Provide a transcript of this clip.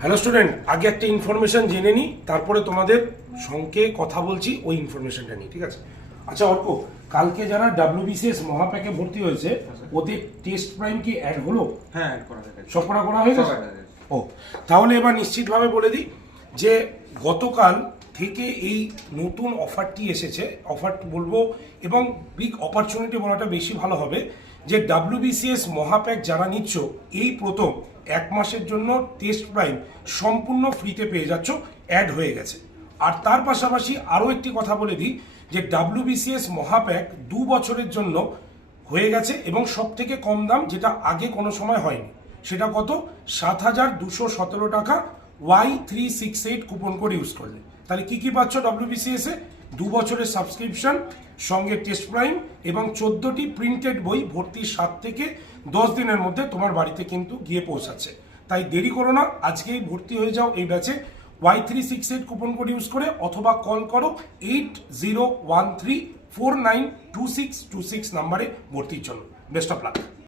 Hello student, আগে একটা information জেনে নিই, তারপরে তোমাদের সঙ্গে কথা বলছি ওই ইনফরমেশনটা নিয়ে, ঠিক আছে? আচ্ছা অর্ক, কালকে যারা WBCS মহাপ্যাকে ভর্তি হয়েছে ওদের টেস্ট প্রাইম কি অ্যাড হলো? হ্যাঁ, অ্যাড করা হয়েছে। সব করা হয়ে গেছে? ও, তাহলে এবার নিশ্চিতভাবে বলে দিই যে গতকাল থেকে এই নতুন অফারটি এসেছে। অফার বলবো এবং বিগ অপরচুনিটি বলাটা বেশি ভালো হবে, যে WBCS মহাপ্যাক যারা নিচ্ছ এই প্রথম এক মাসের জন্য টেস্ট প্রাইম সম্পূর্ণ ফ্রিতে পেয়ে যাচ্ছ, অ্যাড হয়ে গেছে। আর তার পাশাপাশি আরও একটি কথা বলে দিই যে WBCS মহাপ্যাক 2 বছরের জন্য হয়ে গেছে এবং সব থেকে কম দাম, যেটা আগে কোনো সময় হয়নি। সেটা কত? 7,217 টাকা Y368 কুপন কোড ইউজ করলে। তাহলে কি কি পাচ্ছ WBCS এ? 2 বছরের সাবস্ক্রিপশন, সঙ্গে টেস্ট প্রাইম এবং 14টি প্রিন্টেড বই ভর্তির 7 থেকে 10 দিনের মধ্যে তোমার বাড়িতে কিন্তু গিয়ে পৌঁছাচ্ছে। তাই দেরি করো না, আজকেই ভর্তি হয়ে যাও এই ব্যাচে Y368 কুপন কোড ইউজ করে, অথবা কল করো 8013492626 নাম্বারে ভর্তির জন্য। Best of luck.